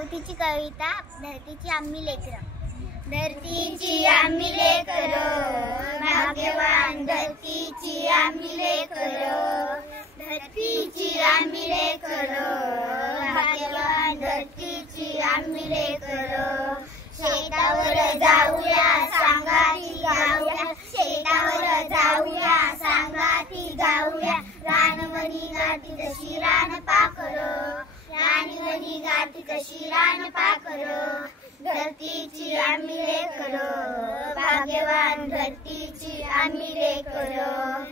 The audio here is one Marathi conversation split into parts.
चौथीची कविता धरतीची आम्ही लेकरं. धरतीची आम्ही लेकरं भाग्यवान, धरतीची आम्ही लेकरं, धरतीची आम्ही लेकरं भाग्यवान, धरतीची आम्ही लेकरं. शेतावर जाऊया सांगाती गाऊया, शेतावर जाऊया सांगाती गाऊया, रानवनी गाती तशी रान पाखरं, रानवनी गाती तशी रान पाखरं. धरतीची आम्ही लेकरं भाग्यवान, धरतीची आम्ही लेकरं.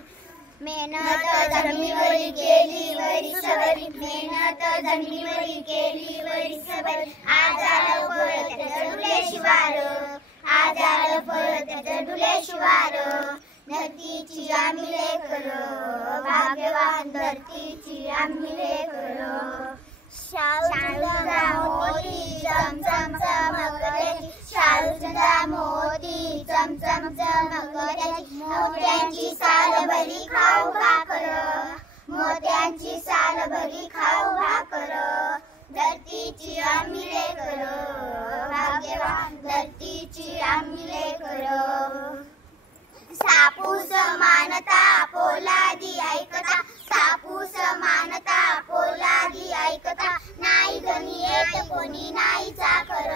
मेहनत जमिनीवरी केली वरीसभरी, मेहनत जमिनीवरी केली वरीसभरी, आज आलं फळ त्याचं डुले शिवार, आज आलं फळ त्याचं डुले शिवार. धरतीची आम्ही लेकरं भाग्यवान, धरतीची आम्ही लेकरं. शाळूचा मोती चमचम चमकत्याची, शाळूचा मोती चमचम चमकत्याची, मोत्यांची साल भरी खाऊ भाकर, मोत्यांची साल भरी खाऊ भाकर. धरतीची आम्ही लेकरं भाग्यवान, धरतीची आम्ही लेकरं. सापूस मानता पोलादी ऐकता, सापूस मानता पोलादी ऐकता, नाही गणी येत कोणी नाही चाकर,